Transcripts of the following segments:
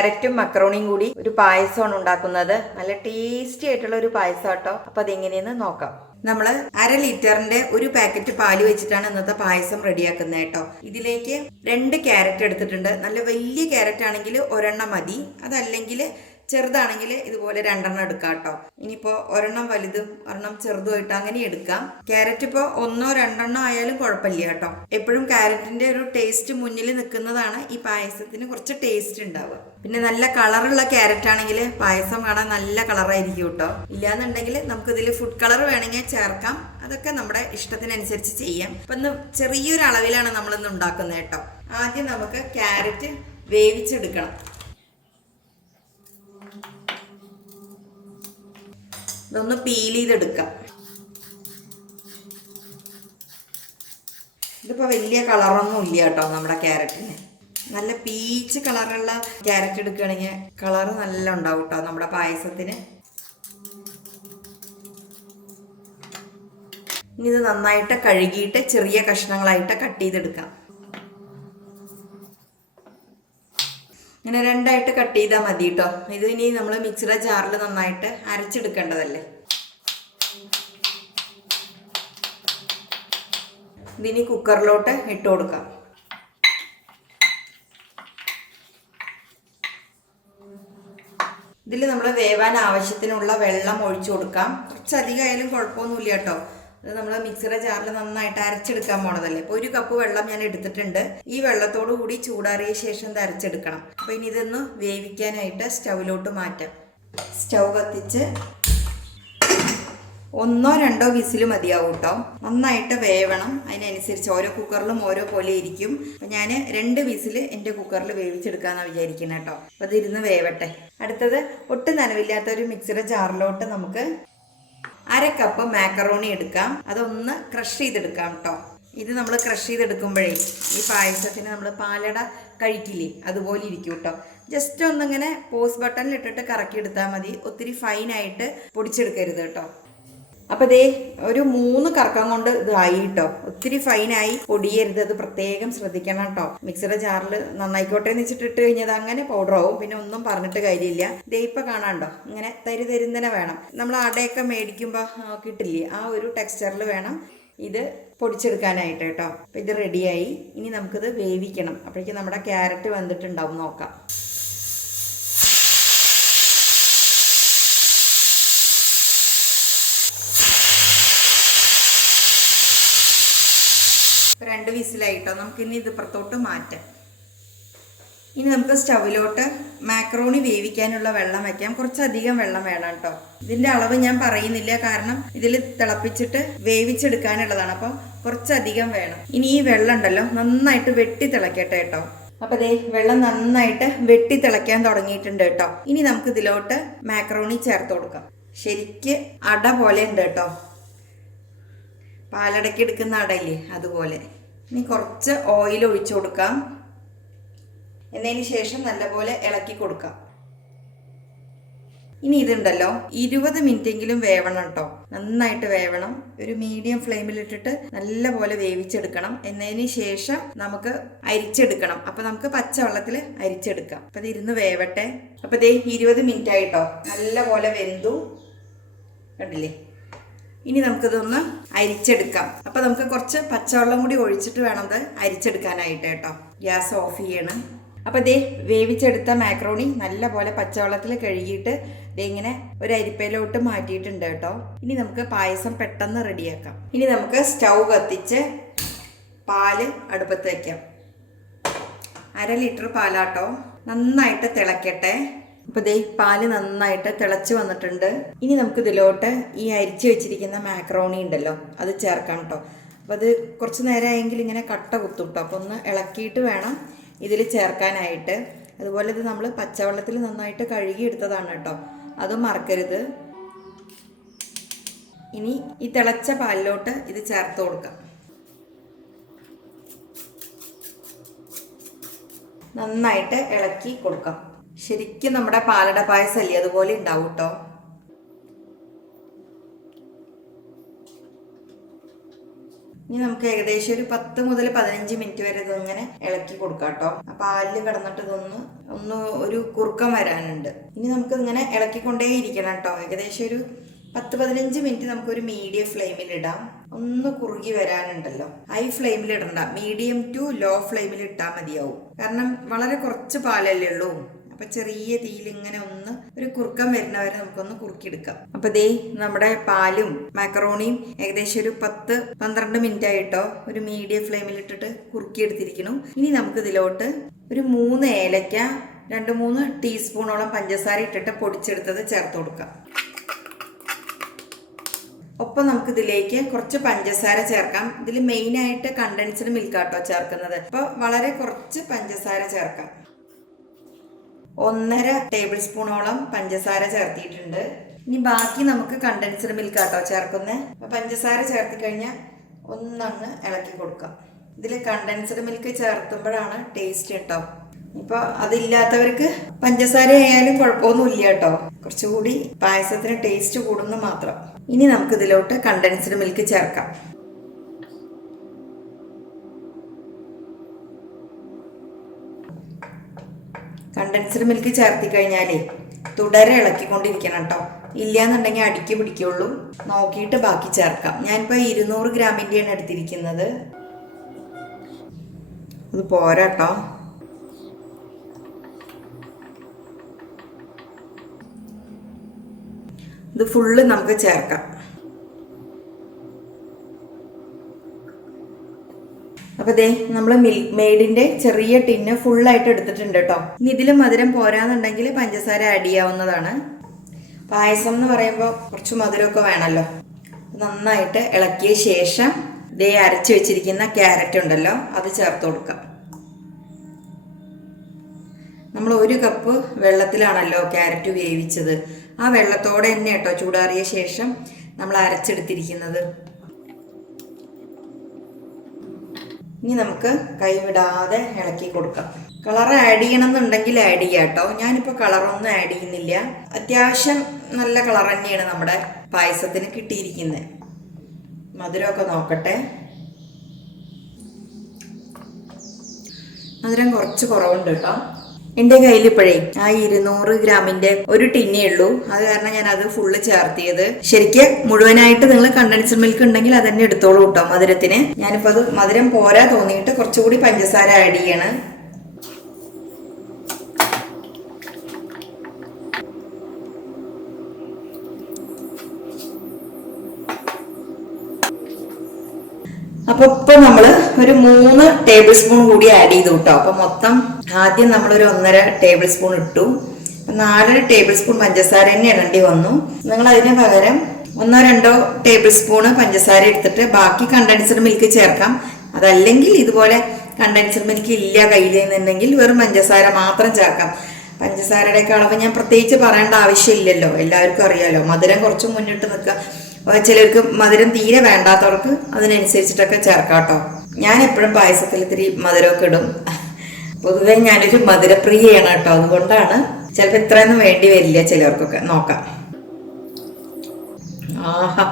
ക്യാരറ്റും മക്രോണിയും കൂടി ഒരു പായസമാണ് ഉണ്ടാക്കുന്നത്. നല്ല ടേസ്റ്റി ആയിട്ടുള്ള ഒരു പായസം കേട്ടോ. അപ്പൊ അതെങ്ങനെയെന്ന് നോക്കാം. നമ്മൾ അര ലിറ്ററിന്റെ ഒരു പാക്കറ്റ് പാൽ വെച്ചിട്ടാണ് ഇന്നത്തെ പായസം റെഡിയാക്കുന്നത് കേട്ടോ. ഇതിലേക്ക് രണ്ട് ക്യാരറ്റ് എടുത്തിട്ടുണ്ട്. നല്ല വലിയ ക്യാരറ്റ് ആണെങ്കിൽ ഒരെണ്ണം മതി. അതല്ലെങ്കിൽ ചെറുതാണെങ്കിൽ ഇതുപോലെ രണ്ടെണ്ണം എടുക്കാം കേട്ടോ. ഇനിയിപ്പോൾ ഒരെണ്ണം വലുതും ഒരെണ്ണം ചെറുതുമായിട്ട് അങ്ങനെ എടുക്കാം. ക്യാരറ്റ് ഇപ്പോൾ ഒന്നോ രണ്ടെണ്ണോ ആയാലും കുഴപ്പമില്ല കേട്ടോ. എപ്പോഴും ക്യാരറ്റിന്റെ ഒരു ടേസ്റ്റ് മുന്നിൽ നിൽക്കുന്നതാണ് ഈ പായസത്തിന് കുറച്ച് ടേസ്റ്റ് ഉണ്ടാവുക. പിന്നെ നല്ല കളറുള്ള ക്യാരറ്റ് ആണെങ്കിൽ പായസം കാണാൻ നല്ല കളറായിരിക്കും കേട്ടോ. ഇല്ലാന്നുണ്ടെങ്കിൽ നമുക്ക് ഇതിൽ ഫുഡ് കളർ വേണമെങ്കിൽ ചേർക്കാം. അതൊക്കെ നമ്മുടെ ഇഷ്ടത്തിനനുസരിച്ച് ചെയ്യാം. അപ്പം ഇന്ന് ചെറിയൊരു അളവിലാണ് നമ്മളിന്ന് ഉണ്ടാക്കുന്നത് കേട്ടോ. ആദ്യം നമുക്ക് ക്യാരറ്റ് വേവിച്ചെടുക്കണം. ഇതൊന്ന് പീൽ ചെയ്തെടുക്കാം. ഇതിപ്പോൾ വലിയ കളറൊന്നും ഇല്ല കേട്ടോ നമ്മുടെ ക്യാരറ്റിന്. നല്ല പീച്ച് കളറുള്ള ക്യാരറ്റ് എടുക്കുകയാണെങ്കിൽ കളറ് നല്ല ഉണ്ടാവും കേട്ടോ നമ്മുടെ പായസത്തിന്. ഇനി ഇത് നന്നായിട്ട് കഴുകിയിട്ട് ചെറിയ കഷ്ണങ്ങളായിട്ട് കട്ട് ചെയ്തെടുക്കാം. ഇങ്ങനെ രണ്ടായിട്ട് കട്ട് ചെയ്താൽ മതി കേട്ടോ ഇത് ഇനി നമ്മൾ മിക്സിയുടെ ജാറിൽ നന്നായിട്ട് അരച്ചെടുക്കേണ്ടതല്ലേ? ഇതിനി കുക്കറിലോട്ട് ഇട്ട് കൊടുക്കാം. ഇതിൽ നമ്മൾ വേവാൻ ആവശ്യത്തിനുള്ള വെള്ളം ഒഴിച്ചു കൊടുക്കാം. കുറച്ചധികം ആയാലും കുഴപ്പമൊന്നുമില്ല കേട്ടോ ഇത് നമ്മൾ മിക്സിയുടെ ജാറിൽ നന്നായിട്ട് അരച്ചെടുക്കാൻ പോണതല്ലേ? അപ്പോൾ ഒരു കപ്പ് വെള്ളം ഞാൻ എടുത്തിട്ടുണ്ട്. ഈ വെള്ളത്തോടു കൂടി ചൂടാറിയ ശേഷം ഇത് അരച്ചെടുക്കണം. അപ്പോൾ ഇനി ഇതൊന്ന് വേവിക്കാനായിട്ട് സ്റ്റൗവിലോട്ട് മാറ്റാം. സ്റ്റൗ കത്തിച്ച് ഒന്നോ രണ്ടോ വിസിൽ മതിയാവും കേട്ടോ നന്നായിട്ട് വേവണം. അതിനനുസരിച്ച് ഓരോ കുക്കറിലും ഓരോ പോലെ ഇരിക്കും. അപ്പം ഞാൻ രണ്ട് വിസിൽ എന്റെ കുക്കറിൽ വേവിച്ചെടുക്കാമെന്നാണ് വിചാരിക്കുന്നത് കേട്ടോ അപ്പോൾ ഇതിരുന്ന് വേവട്ടെ. അടുത്തത് ഒട്ടും നനവില്ലാത്ത ഒരു മിക്സിയുടെ ജാറിലോട്ട് നമുക്ക് അര കപ്പ് മാക്കറോണി എടുക്കാം. അതൊന്ന് ക്രഷ് ചെയ്തെടുക്കാം കേട്ടോ ഇത് നമ്മൾ ക്രഷ് ചെയ്തെടുക്കുമ്പോഴേ ഈ പായസത്തിന് നമ്മൾ പാലട കഴിക്കില്ലേ? അതുപോലെ ഇരിക്കും കേട്ടോ ജസ്റ്റ് ഒന്നിങ്ങനെ പോസ് ബട്ടണിൽ ഇട്ടിട്ട് കറക്കി എടുത്താൽ മതി. ഒത്തിരി ഫൈനായിട്ട് പൊടിച്ചെടുക്കരുത് കേട്ടോ അപ്പൊ ദേ ഒരു മൂന്ന് കറക്കം കൊണ്ട് ഇതായി കേട്ടോ ഒത്തിരി ഫൈനായി പൊടിയരുത്. അത് പ്രത്യേകം ശ്രദ്ധിക്കണം കേട്ടോ മിക്സിയുടെ ജാറിൽ നന്നായിക്കോട്ടെ എന്ന് വെച്ചിട്ട് ഇട്ട് കഴിഞ്ഞത് അങ്ങനെ പൗഡർ ആവും. പിന്നെ ഒന്നും പറഞ്ഞിട്ട് കാര്യമില്ല. ദേ ഇപ്പൊ കാണാണ്ടോ ഇങ്ങനെ തരി തരുന്നതിനെ വേണം. നമ്മൾ അടയൊക്കെ മേടിക്കുമ്പോൾ കിട്ടില്ലേ? ആ ഒരു ടെക്സ്ചറിൽ വേണം ഇത് പൊടിച്ചെടുക്കാനായിട്ട് കേട്ടോ അപ്പം ഇത് റെഡിയായി ഇനി നമുക്കിത് വേവിക്കണം. അപ്പോഴേക്കും നമ്മുടെ ക്യാരറ്റ് വന്നിട്ടുണ്ടാവും. നോക്കാം ഇപ്പൊ രണ്ട് വിസിലായിട്ടോ. നമുക്ക് ഇനി ഇത് പുറത്തോട്ട് മാറ്റാം. ഇനി നമുക്ക് സ്റ്റൗവിലോട്ട് മാക്രോണി വേവിക്കാനുള്ള വെള്ളം വെക്കാം. കുറച്ചധികം വെള്ളം വേണം കേട്ടോ. ഇതിന്റെ അളവ് ഞാൻ പറയുന്നില്ല കാരണം ഇതിൽ തിളപ്പിച്ചിട്ട് വേവിച്ചെടുക്കാനുള്ളതാണ്. അപ്പോൾ കുറച്ചധികം വേണം. ഇനി ഈ വെള്ളം ഉണ്ടല്ലോ നന്നായിട്ട് വെട്ടി തിളക്കട്ടെ കേട്ടോ. അപ്പൊ ദേ വെള്ളം നന്നായിട്ട് വെട്ടി തിളയ്ക്കാൻ തുടങ്ങിയിട്ടുണ്ട് കേട്ടോ. ഇനി നമുക്ക് ഇതിലോട്ട് മാക്രോണി ചേർത്ത് കൊടുക്കാം. ശരിക്ക് അട പോലെ ഉണ്ട് കേട്ടോ. പാലടക്കി എടുക്കുന്ന അടയില്ലേ അതുപോലെ. ഇനി കുറച്ച് ഓയിൽ ഒഴിച്ചു കൊടുക്കാം. എന്നതിന് ശേഷം നല്ലപോലെ ഇളക്കി കൊടുക്കാം. ഇനി ഇതുണ്ടല്ലോ ഇരുപത് മിനിറ്റെങ്കിലും വേവണം കേട്ടോ നന്നായിട്ട് വേവണം. ഒരു മീഡിയം ഫ്ലെയിമിൽ ഫ്ലെയിമിലിട്ടിട്ട് നല്ലപോലെ വേവിച്ചെടുക്കണം. എന്നതിന് ശേഷം നമുക്ക് അരിച്ചെടുക്കണം. അപ്പൊ നമുക്ക് പച്ചവെള്ളത്തിൽ അരിച്ചെടുക്കാം. അപ്പൊ ഇരുന്ന് വേവട്ടെ. അപ്പൊ ദേ ഇരുപത് മിനിറ്റ് ആയിട്ടോ നല്ലപോലെ വെന്തു. കണ്ടില്ലേ? ഇനി നമുക്കിതൊന്ന് അരിച്ചെടുക്കാം. അപ്പൊ നമുക്ക് കുറച്ച് പച്ചവെള്ളം കൂടി ഒഴിച്ചിട്ട് വേണം ഇത് അരിച്ചെടുക്കാനായിട്ട് കേട്ടോ. ഗ്യാസ് ഓഫ് ചെയ്യണം. അപ്പൊ ദേ വേവിച്ചെടുത്ത മാക്രോണി നല്ല പോലെ പച്ചവെള്ളത്തിൽ കഴുകിയിട്ട് ദേ ഇങ്ങനെ ഒരു അരിപ്പയിലോട്ട് മാറ്റിയിട്ടുണ്ട് കേട്ടോ. ഇനി നമുക്ക് പായസം പെട്ടെന്ന് റെഡിയാക്കാം. ഇനി നമുക്ക് സ്റ്റൗ കത്തിച്ച് പാൽ അടുപ്പത്ത് വയ്ക്കാം അര ലിറ്റർ പാലാട്ടോ. നന്നായിട്ട് തിളക്കട്ടെ. അപ്പോൾ ദേ പാൽ നന്നായിട്ട് തിളച്ച് വന്നിട്ടുണ്ട്. ഇനി നമുക്ക് ഇതിലോട്ട് ഈ അരിച്ച് വെച്ചിരിക്കുന്ന മാക്രോണി ഉണ്ടല്ലോ അത് ചേർക്കാം കേട്ടോ അപ്പോൾ അത് കുറച്ച് നേരമായെങ്കിൽ ഇങ്ങനെ കട്ട കുത്തും കേട്ടോ അപ്പോൾ ഒന്ന് ഇളക്കിയിട്ട് വേണം ഇതിൽ ചേർക്കാനായിട്ട്. അതുപോലെ ഇത് നമ്മൾ പച്ചവെള്ളത്തിൽ നന്നായിട്ട് കഴുകി എടുത്തതാണ് കേട്ടോ അതും മറക്കരുത്. ഇനി ഈ തിളച്ച പാലിലോട്ട് ഇത് ചേർത്ത് കൊടുക്കാം. നന്നായിട്ട് ഇളക്കി കൊടുക്കാം. ശരിക്കും നമ്മുടെ പാലട പായസം അല്ലേ അതുപോലെ ഉണ്ടാവും കേട്ടോ ഇനി നമുക്ക് ഏകദേശം ഒരു പത്ത് മുതൽ പതിനഞ്ച് മിനിറ്റ് വരെ ഇതിങ്ങനെ ഇളക്കി കൊടുക്കാം കേട്ടോ ആ പാലിൽ കിടന്നിട്ട് ഇതൊന്ന് ഒന്ന് ഒരു കുറുക്കം വരാനുണ്ട്. ഇനി നമുക്ക് ഇങ്ങനെ ഇളക്കിക്കൊണ്ടേ ഇരിക്കണം കേട്ടോ ഏകദേശം ഒരു പത്ത് പതിനഞ്ച് മിനിറ്റ് നമുക്കൊരു മീഡിയം ഫ്ലെയിമിൽ ഇടാം. ഒന്ന് കുറുകി വരാനുണ്ടല്ലോ. ഹൈ ഫ്ലെയിമിൽ ഇടണ്ട. മീഡിയം ടു ലോ ഫ്ലെയിമിൽ ഇട്ടാൽ മതിയാവും. കാരണം വളരെ കുറച്ച് പാലല്ലേ ഉള്ളൂ. അപ്പൊ ചെറിയ തീയിൽ ഇങ്ങനെ ഒന്ന് ഒരു കുറുക്കം വരുന്നവരെ നമുക്കൊന്ന് കുറുക്കിയെടുക്കാം. അപ്പൊ ദേ നമ്മുടെ പാലും മാക്കറോണിയും ഏകദേശം ഒരു പത്ത് പന്ത്രണ്ട് മിനിറ്റ് ആയിട്ടോ ഒരു മീഡിയം ഫ്ലെയിമിൽ ഇട്ടിട്ട് കുറുക്കിയെടുത്തിരിക്കണം ഇനി നമുക്ക് ഇതിലോട്ട് ഒരു മൂന്ന് ഏലക്ക രണ്ട് മൂന്ന് ടീസ്പൂണോളം പഞ്ചസാര ഇട്ടിട്ട് പൊടിച്ചെടുത്തത് ചേർത്ത് കൊടുക്കാം. ഒപ്പം നമുക്ക് ഇതിലേക്ക് കുറച്ച് പഞ്ചസാര ചേർക്കാം. ഇതിൽ മെയിനായിട്ട് കണ്ടൻസ്ഡ് മിൽക്കാട്ടോ ചേർക്കുന്നത്. അപ്പോൾ വളരെ കുറച്ച് പഞ്ചസാര ചേർക്കാം. ഒന്നര ടേബിൾ സ്പൂണോളം പഞ്ചസാര ചേർത്തിയിട്ടുണ്ട്. ഇനി ബാക്കി നമുക്ക് കണ്ടൻസ്ഡ് മിൽക്ക് ആട്ടോ ചേർക്കുന്നത് പഞ്ചസാര ചേർത്തി കഴിഞ്ഞാൽ ഒന്നങ്ങ് ഇളക്കി കൊടുക്കാം. ഇതിൽ കണ്ടൻസ്ഡ് മിൽക്ക് ചേർത്തുമ്പോഴാണ് ടേസ്റ്റ് കേട്ടോ ഇപ്പോൾ അതില്ലാത്തവർക്ക് പഞ്ചസാര ആയാലും കുഴപ്പമൊന്നുമില്ല കേട്ടോ കുറച്ചുകൂടി പായസത്തിന് ടേസ്റ്റ് കൂടുന്നു മാത്രം. ഇനി നമുക്ക് ഇതിലോട്ട് കണ്ടൻസ്ഡ് മിൽക്ക് ചേർക്കാം. കണ്ടൻസ്ഡ് മിൽക്ക് ചേർത്തി കഴിഞ്ഞാലേ തുടരെ ഇളക്കിക്കൊണ്ടിരിക്കണം കേട്ടോ ഇല്ലയെന്നുണ്ടെങ്കിൽ അടിക്ക് പിടിക്കുള്ളൂ. നോക്കിയിട്ട് ബാക്കി ചേർക്കാം. ഞാനിപ്പോൾ ഇരുന്നൂറ് ഗ്രാമിന്റെയാണ് എടുത്തിരിക്കുന്നത്. അത് പോരാട്ടോ ഇത് ഫുള്ള് നമുക്ക് ചേർക്കാം. അപ്പൊ ദേ നമ്മൾ മിൽക്ക് മെയ്ഡിന്റെ ചെറിയ ടിന്ന് ഫുള്ളായിട്ട് എടുത്തിട്ടുണ്ട് കേട്ടോ. ഇനി ഇതിൽ മധുരം പോരാന്നുണ്ടെങ്കിൽ പഞ്ചസാര ആഡ് ചെയ്യാവുന്നതാണ്. പായസം എന്ന് പറയുമ്പോൾ കുറച്ച് മധുരമൊക്കെ വേണമല്ലോ നന്നായിട്ട് ഇളക്കിയ ശേഷം ദേ അരച്ച് വെച്ചിരിക്കുന്ന ക്യാരറ്റ് ഉണ്ടല്ലോ അത് ചേർത്ത് കൊടുക്കാം. നമ്മൾ ഒരു കപ്പ് വെള്ളത്തിലാണല്ലോ ക്യാരറ്റ് വേവിച്ചത്. ആ വെള്ളത്തോടെ തന്നെ കേട്ടോ ചൂടാറിയ ശേഷം നമ്മൾ അരച്ചെടുത്തിരിക്കുന്നത്. ഇനി നമുക്ക് കൈവിടാതെ ഇളക്കി കൊടുക്കാം. കളർ ആഡ് ചെയ്യണം എന്നുണ്ടെങ്കിൽ ആഡ് ചെയ്യാം കേട്ടോ. ഞാനിപ്പോൾ കളറൊന്നും ആഡ് ചെയ്യുന്നില്ല. അത്യാവശ്യം നല്ല കളർ തന്നെയാണ് നമ്മുടെ പായസത്തിന് കിട്ടിയിരിക്കുന്നത്. മധുരമൊക്കെ നോക്കട്ടെ. മധുരം കുറച്ച് കുറവുണ്ട് കേട്ടോ. എന്റെ കയ്യിൽ ഇപ്പോഴേ ആ ഇരുന്നൂറ് ഗ്രാമിന്റെ ഒരു ടിന്നേ ഉള്ളൂ. അത് കാരണം ഞാൻ അത് ഫുള്ള് ചേർത്തിയത്. ശരിക്ക് മുഴുവനായിട്ട് നിങ്ങൾ കണ്ടൻസ്ഡ് മിൽക്ക് ഉണ്ടെങ്കിൽ അത് തന്നെ എടുത്തോളൂ കേട്ടോ മധുരത്തിന്. ഞാനിപ്പോൾ അത് മധുരം പോരാ തോന്നിയിട്ട് കുറച്ചുകൂടി പഞ്ചസാര ആഡ് ചെയ്യണം. അപ്പൊ ഇപ്പൊ നമ്മൾ ഒരു മൂന്ന് ടേബിൾ സ്പൂൺ കൂടി ആഡ് ചെയ്തു കേട്ടോ അപ്പൊ മൊത്തം ആദ്യം നമ്മൾ ഒരു ഒന്നര ടേബിൾ സ്പൂൺ ഇട്ടു. നാലര ടേബിൾ സ്പൂൺ പഞ്ചസാര തന്നെ ഇടേണ്ടി വന്നു. നിങ്ങൾ അതിന് പകരം ഒന്നോ രണ്ടോ ടേബിൾ സ്പൂണ് പഞ്ചസാര എടുത്തിട്ട് ബാക്കി കണ്ടൻസ്ഡ് മിൽക്ക് ചേർക്കാം. അതല്ലെങ്കിൽ ഇതുപോലെ കണ്ടൻസ്ഡ് മിൽക്ക് ഇല്ല കയ്യിൽ നിന്നുണ്ടെങ്കിൽ വെറും പഞ്ചസാര മാത്രം ചേർക്കാം. പഞ്ചസാരയുടെ അളവ് ഞാൻ പ്രത്യേകിച്ച് പറയേണ്ട ആവശ്യമില്ലല്ലോ. എല്ലാവർക്കും അറിയാലോ. മധുരം കുറച്ച് മുന്നിട്ട് നിൽക്കുക. ചിലർക്ക് മധുരം തീരെ വേണ്ടാത്തവർക്ക് അതിനനുസരിച്ചിട്ടൊക്കെ ചേർക്കാം കേട്ടോ ഞാൻ എപ്പോഴും പായസത്തിൽ ഇത്തിരി മധുരമൊക്കെ ഇടും. പൊതുവെ ഞാനൊരു മധുരപ്രിയയാണ് കേട്ടോ. അതുകൊണ്ടാണ് ചിലപ്പോൾ ഇത്രയൊന്നും വേണ്ടി വരില്ല ചിലർക്കൊക്കെ. നോക്കാം. ആഹാ.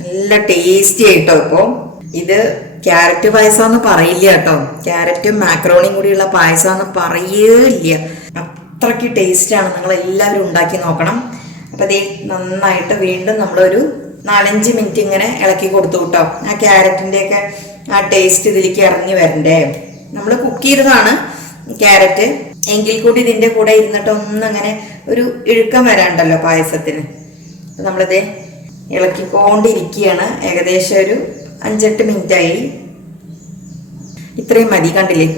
നല്ല ടേസ്റ്റി ആയിട്ടോ ഇപ്പോൾ ഇത് ക്യാരറ്റ് പായസം പറയില്ല കേട്ടോ. ക്യാരറ്റും മാക്രോണിയും കൂടിയുള്ള പായസം എന്ന് പറയേയില്ല. അത്രയ്ക്ക് ടേസ്റ്റാണ് നിങ്ങൾ എല്ലാവരും ഉണ്ടാക്കി നോക്കണം. അപ്പം അതേ നന്നായിട്ട് വീണ്ടും നമ്മളൊരു നാലഞ്ച് മിനിറ്റ് ഇങ്ങനെ ഇളക്കി കൊടുത്തു കേട്ടോ. ആ ക്യാരറ്റിന്റെയൊക്കെ ആ ടേസ്റ്റ് ഇതിലേക്ക് ഇറങ്ങി വരണ്ടേ. നമ്മൾ കുക്ക് ചെയ്തതാണ് ക്യാരറ്റ്. എങ്കിൽ കൂടി ഇതിന്റെ കൂടെ ഇരുന്നിട്ട് ഒന്നങ്ങനെ ഒരു ഇഴുക്കം വരാണ്ടല്ലോ പായസത്തിന്. അപ്പം നമ്മളിതേ ഇളക്കിക്കൊണ്ടിരിക്കുകയാണ്. ഏകദേശം ഒരു അഞ്ചെട്ട് മിനിറ്റായി. ഇത്രയും മതി കണ്ടില്ലേ?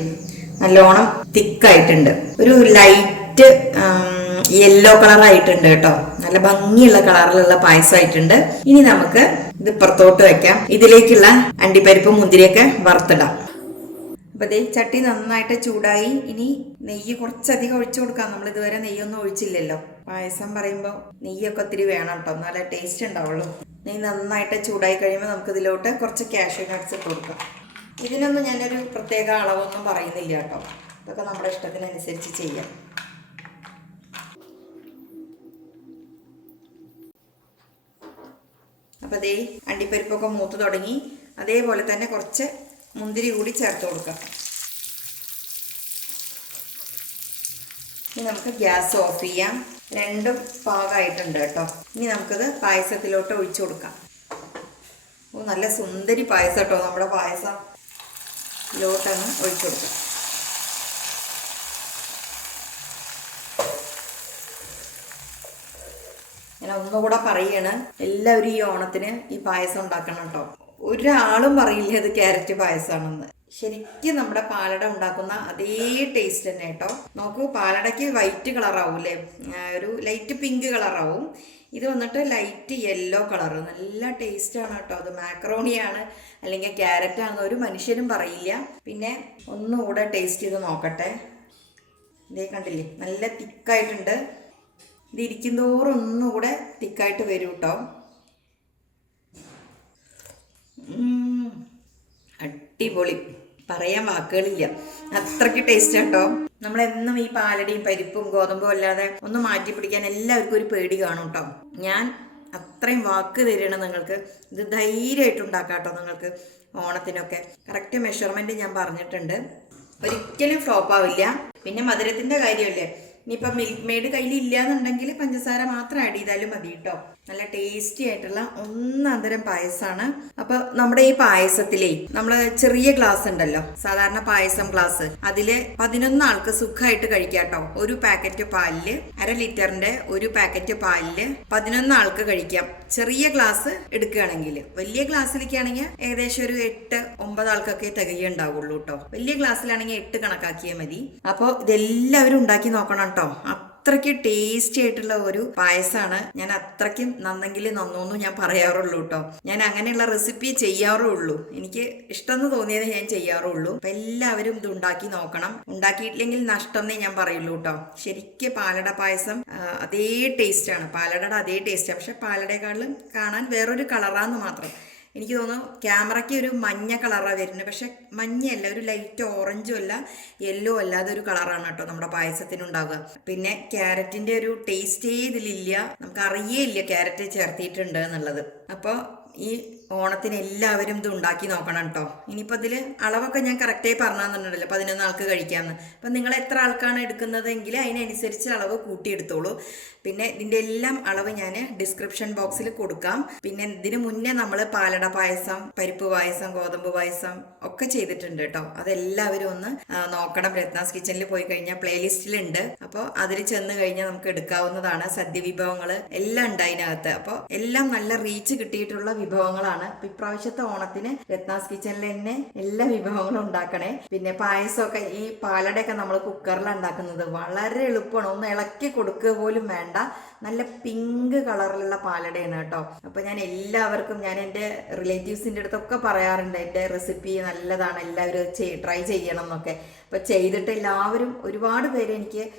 നല്ലോണം തിക്കായിട്ടുണ്ട് ഒരു ലൈറ്റ് യെല്ലോ കളർ ആയിട്ടുണ്ട് കേട്ടോ. നല്ല ഭംഗിയുള്ള കളറിലുള്ള പായസമായിട്ടുണ്ട്. ഇനി നമുക്ക് ഇത് പുറത്തോട്ട് വെക്കാം. ഇതിലേക്കുള്ള അണ്ടിപ്പരിപ്പ് മുന്തിരിയൊക്കെ വറുത്തിടാം. അപ്പൊ ദേ ചട്ടി നന്നായിട്ട് ചൂടായി. ഇനി നെയ്യ് കുറച്ചധികം ഒഴിച്ചു കൊടുക്കാം. നമ്മൾ ഇതുവരെ നെയ്യൊന്നും ഒഴിച്ചില്ലല്ലോ. പായസം പറയുമ്പോൾ നെയ്യൊക്കെ ഒത്തിരി വേണം കേട്ടോ. നല്ല ടേസ്റ്റ് ഉണ്ടാവുള്ളൂ. നെയ്യ് നന്നായിട്ട് ചൂടായി കഴിയുമ്പോൾ നമുക്ക് ഇതിലോട്ട് കുറച്ച് കാഷ്യൂ നട്ട്സ് ഇട്ട് കൊടുക്കാം. ഇതിനൊന്നും ഞാനൊരു പ്രത്യേക അളവൊന്നും പറയുന്നില്ല കേട്ടോ. ഇതൊക്കെ നമ്മുടെ ഇഷ്ടത്തിനനുസരിച്ച് ചെയ്യാം. അപ്പോൾ അതേ അണ്ടിപ്പരിപ്പൊക്കെ മൂത്ത് തുടങ്ങി. അതേപോലെ തന്നെ കുറച്ച് മുന്തിരി കൂടി ചേർത്ത് കൊടുക്കാം. ഇനി നമുക്ക് ഗ്യാസ് ഓഫ് ചെയ്യാം. രണ്ടും പാകമായിട്ടുണ്ട് കേട്ടോ. ഇനി നമുക്കത് പായസത്തിലോട്ട് ഒഴിച്ചു കൊടുക്കാം. ഓ നല്ല സുന്ദരി പായസം കേട്ടോ. നമ്മുടെ പായസം ഇതിലോട്ടങ്ങ് ഒഴിച്ചു കൊടുക്കാം. ഞാൻ ഒന്നുകൂടെ പറയാണ് എല്ലാവരും ഈ ഓണത്തിന് ഈ പായസം ഉണ്ടാക്കണം കേട്ടോ ഒരാളും പറയില്ല ഇത് ക്യാരറ്റ് പായസമാണെന്ന് ശരിക്കും നമ്മുടെ പാലട ഉണ്ടാക്കുന്ന അതേ ടേസ്റ്റ് തന്നെ കേട്ടോ നോക്കൂ പാലടയ്ക്ക് വൈറ്റ് കളറാവൂലേ ഒരു ലൈറ്റ് പിങ്ക് കളറാവും ഇത് വന്നിട്ട് ലൈറ്റ് യെല്ലോ കളറ് നല്ല ടേസ്റ്റാണ് കേട്ടോ അത് മാക്രോണിയാണ് അല്ലെങ്കിൽ ക്യാരറ്റ് ആണെന്ന് ഒരു മനുഷ്യനും പറയില്ല. പിന്നെ ഒന്നുകൂടെ ടേസ്റ്റ് ചെയ്ത് നോക്കട്ടെ. ഇതേ കണ്ടില്ലേ? നല്ല തിക്കായിട്ടുണ്ട് ഇത് ഇരിക്കുന്തോറും ഒന്നുകൂടെ തിക്കായിട്ട് വരും കേട്ടോ അടിപൊളി. പറയാൻ വാക്കുകളില്ല. അത്രയ്ക്ക് ടേസ്റ്റ് കേട്ടോ നമ്മളെന്നും ഈ പാലടിയും പരിപ്പും ഗോതമ്പും അല്ലാതെ ഒന്ന് മാറ്റി പിടിക്കാൻ എല്ലാവർക്കും ഒരു പേടി കാണും കേട്ടോ ഞാൻ അത്രയും വാക്ക് തരണം നിങ്ങൾക്ക്. ഇത് ധൈര്യമായിട്ട് ഉണ്ടാക്കാം കേട്ടോ നിങ്ങൾക്ക് ഓണത്തിനൊക്കെ. കറക്റ്റ് മെഷർമെന്റ് ഞാൻ പറഞ്ഞിട്ടുണ്ട്. ഒരിക്കലും ഫ്ലോപ്പ് ആവില്ല. പിന്നെ മധുരത്തിന്റെ കാര്യമല്ലേ? ഇനിയിപ്പോൾ മിൽക്ക് മെയ്ഡ് കയ്യിൽ ഇല്ലയെന്നുണ്ടെങ്കിൽ പഞ്ചസാര മാത്രം ആഡ് ചെയ്താലും മതി കേട്ടോ നല്ല ടേസ്റ്റി ആയിട്ടുള്ള ഒന്നന്തരം പായസമാണ് അപ്പോൾ നമ്മുടെ ഈ പായസത്തിലേ നമ്മൾ ചെറിയ ഗ്ലാസ് ഉണ്ടല്ലോ. സാധാരണ പായസം ഗ്ലാസ് അതിൽ പതിനൊന്ന് ആൾക്ക് സുഖമായിട്ട് കഴിക്കാം കേട്ടോ ഒരു പാക്കറ്റ് പാലിൽ അര ലിറ്ററിന്റെ ഒരു പാക്കറ്റ് പാലിൽ പതിനൊന്ന് ആൾക്ക് കഴിക്കാം. ചെറിയ ഗ്ലാസ് എടുക്കുകയാണെങ്കിൽ വലിയ ഗ്ലാസ്സിലേക്കാണെങ്കിൽ ഏകദേശം ഒരു എട്ട് ഒമ്പത് ആൾക്കൊക്കെ തികയുണ്ടാവുള്ളൂ കേട്ടോ വലിയ ഗ്ലാസ്സിലാണെങ്കിൽ എട്ട് കണക്കാക്കിയാൽ മതി. അപ്പോൾ ഇതെല്ലാവരും ഉണ്ടാക്കി നോക്കണം കേട്ടോ. അത്രയ്ക്ക് ടേസ്റ്റി ആയിട്ടുള്ള ഒരു പായസമാണ് ഞാൻ അത്രയ്ക്കും നന്നെങ്കിൽ നന്നോന്ന് ഞാൻ പറയാറുള്ളൂ കേട്ടോ. ഞാൻ അങ്ങനെയുള്ള റെസിപ്പി ചെയ്യാറുള്ളൂ. എനിക്ക് ഇഷ്ടമെന്ന് തോന്നിയത് ഞാൻ ചെയ്യാറുള്ളൂ. അപ്പൊ എല്ലാവരും ഇത് ഉണ്ടാക്കി നോക്കണം. ഉണ്ടാക്കിയിട്ടില്ലെങ്കിൽ നഷ്ടം എന്നേ ഞാൻ പറയുള്ളൂ കേട്ടോ. ശരിക്കും പാലട പായസം അതേ ടേസ്റ്റാണ് പാലടയുടെ അതേ ടേസ്റ്റാണ് പക്ഷെ പാലടയെക്കാളും കാണാൻ വേറൊരു കളറാന്ന് മാത്രം. എനിക്ക് തോന്നുന്നു ക്യാമറയ്ക്ക് ഒരു മഞ്ഞ കളറാണ് വരുന്നത്. പക്ഷെ മഞ്ഞയല്ല ഒരു ലൈറ്റ് ഓറഞ്ചും അല്ല യെല്ലോ അല്ലാതെ ഒരു കളറാണ് കേട്ടോ നമ്മുടെ പായസത്തിനുണ്ടാവുക. പിന്നെ ക്യാരറ്റിന്റെ ഒരു ടേസ്റ്റേ ഇതിലില്ല നമുക്ക് ഇല്ല ക്യാരറ്റ് ചേർത്തിയിട്ടുണ്ട് എന്നുള്ളത്. അപ്പോൾ ഈ ഓണത്തിന് എല്ലാവരും ഇത് ഉണ്ടാക്കി നോക്കണം കേട്ടോ. ഇനിയിപ്പോൾ ഇതിൽ അളവൊക്കെ ഞാൻ കറക്റ്റായി പറഞ്ഞു തന്നിട്ടുണ്ടല്ലോ പതിനൊന്ന് ആൾക്ക് കഴിക്കാമെന്ന് അപ്പം നിങ്ങൾ എത്ര ആൾക്കാണ് എടുക്കുന്നതെങ്കിൽ അതിനനുസരിച്ച് അളവ് കൂട്ടിയെടുത്തോളൂ. പിന്നെ ഇതിന്റെ എല്ലാം അളവ് ഞാൻ ഡിസ്ക്രിപ്ഷൻ ബോക്സിൽ കൊടുക്കാം. പിന്നെ ഇതിന് മുന്നേ നമ്മൾ പാലട പായസം പരിപ്പ് പായസം ഗോതമ്പ് പായസം ഒക്കെ ചെയ്തിട്ടുണ്ട് കേട്ടോ. അതെല്ലാവരും ഒന്ന് നോക്കണം. രത്നാസ് കിച്ചണിൽ പോയി കഴിഞ്ഞാൽ പ്ലേലിസ്റ്റിലുണ്ട് അപ്പോൾ അതിൽ ചെന്ന് കഴിഞ്ഞാൽ നമുക്ക് എടുക്കാവുന്നതാണ് സദ്യ വിഭവങ്ങൾ എല്ലാം ഉണ്ട് അതിനകത്ത്. അപ്പോൾ എല്ലാം നല്ല റീച്ച് കിട്ടിയിട്ടുള്ള വിഭവങ്ങളാണ്. അപ്പൊ ഇപ്രാവശ്യത്തെ ഓണത്തിന് രത്നാസ് കിച്ചണിൽ തന്നെ എല്ലാ വിഭവങ്ങളും ഉണ്ടാക്കണേ. പിന്നെ പായസമൊക്കെ ഈ പാലടയൊക്കെ നമ്മൾ കുക്കറിൽ ഉണ്ടാക്കുന്നത്. വളരെ എളുപ്പമാണ്. ഒന്ന് ഇളക്കി കൊടുക്കുക പോലും വേണ്ട. നല്ല പിങ്ക് കളറിലുള്ള പാലടയാണ് കേട്ടോ. അപ്പൊ ഞാൻ എല്ലാവർക്കും ഞാൻ എന്റെ റിലേറ്റീവ്സിന്റെ അടുത്തൊക്കെ പറയാറുണ്ട് എന്റെ റെസിപ്പി നല്ലതാണ്. എല്ലാവരും ട്രൈ ചെയ്യണം എന്നൊക്കെ. അപ്പൊ ചെയ്തിട്ട് എല്ലാവരും ഒരുപാട് പേര് എനിക്ക്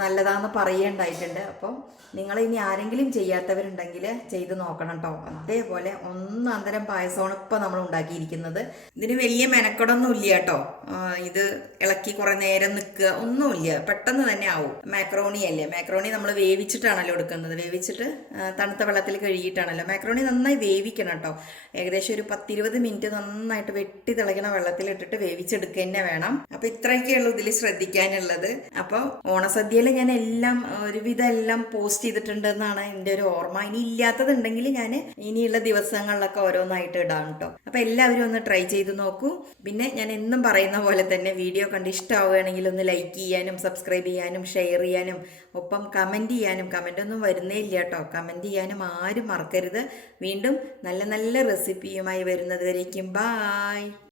നല്ലതാന്ന് പറയേണ്ടായിട്ടുണ്ട്. അപ്പം നിങ്ങൾ ഇനി ആരെങ്കിലും ചെയ്യാത്തവരുണ്ടെങ്കിൽ ചെയ്ത് നോക്കണം കേട്ടോ അതേപോലെ ഒന്നന്തരം പായസമാണ് ഇപ്പം നമ്മൾ ഉണ്ടാക്കിയിരിക്കുന്നത്. ഇതിന് വലിയ മെനക്കെടൊന്നും ഇല്ല കേട്ടോ ഇത് ഇളക്കി കുറേ നേരം നിൽക്കുക ഒന്നുമില്ല പെട്ടെന്ന് തന്നെ ആവും. മാക്രോണി അല്ലേ? മാക്രോണി നമ്മൾ വേവിച്ചിട്ടാണല്ലോ എടുക്കുന്നത്. വേവിച്ചിട്ട് തണുത്ത വെള്ളത്തിൽ കഴുകിയിട്ടാണല്ലോ. മാക്രോണി നന്നായി വേവിക്കണം കേട്ടോ ഏകദേശം ഒരു പത്തിരുപത് മിനിറ്റ് നന്നായിട്ട് വെട്ടി തിളയ്ക്കണ വെള്ളത്തിൽ ഇട്ടിട്ട് വേവിച്ചെടുക്കുക തന്നെ വേണം. അപ്പൊ ഇത്രയൊക്കെയുള്ളൂ ഇതിൽ ശ്രദ്ധിക്കാനുള്ളത്. അപ്പോൾ ഓണസദ്യയിൽ ഞാൻ എല്ലാം ഒരുവിധം എല്ലാം പോസ്റ്റ് ചെയ്തിട്ടുണ്ട് എന്നാണ് എന്റെ ഒരു ഓർമ്മ. ഇനി ഇല്ലാത്തതുണ്ടെങ്കിൽ ഞാൻ ഇനിയുള്ള ദിവസങ്ങളിലൊക്കെ ഓരോന്നായിട്ട് ഇടാം കേട്ടോ. അപ്പൊ എല്ലാവരും ഒന്ന് ട്രൈ ചെയ്ത് നോക്കൂ. പിന്നെ ഞാൻ എന്നും പറയുന്ന പോലെ തന്നെ വീഡിയോ കണ്ട് ഇഷ്ടമാവുകയാണെങ്കിൽ ഒന്ന് ലൈക്ക് ചെയ്യാനും സബ്സ്ക്രൈബ് ചെയ്യാനും ഷെയർ ചെയ്യാനും ഒപ്പം കമന്റ് ചെയ്യാനും കമന്റ് ഒന്നും വരുന്നേ ഇല്ല കേട്ടോ. കമന്റ് ചെയ്യാനും ആരും മറക്കരുത്. വീണ്ടും നല്ല നല്ല റെസിപ്പിയുമായി വരുന്നത് വരേക്കും. ബായ്